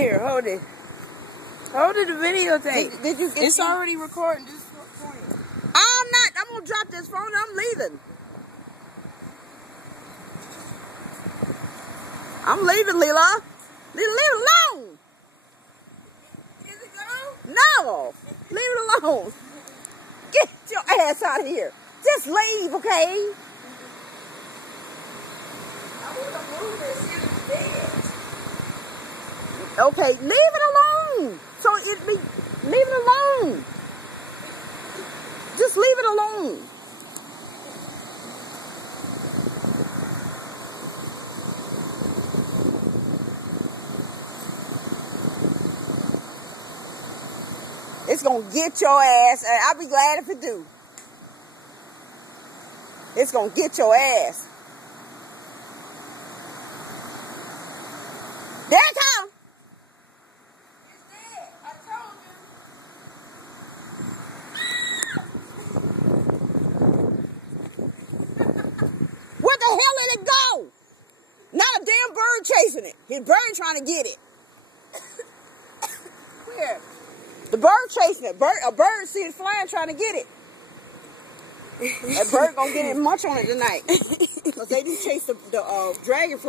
Here, hold it. Hold it, the videotape. Did you get It's already recording. Just point it. I'm not. I'm going to drop this phone. I'm leaving. I'm leaving, Leela. Leave it alone. Is it gone? No. Leave it alone. Get your ass out of here. Just leave, okay? I want to move this in the bed. Okay, leave it alone. So leave it alone. Just leave it alone. It's going to get your ass, and I'll be glad if it do. It's going to get your ass. There it comes. It's dead. I told you. Where the hell did it go? Not a damn bird chasing it. His bird trying to get it. Where? The bird chasing it. A bird see it flying trying to get it. That bird gonna get it munch on it tonight. Because they do chase the dragonfly.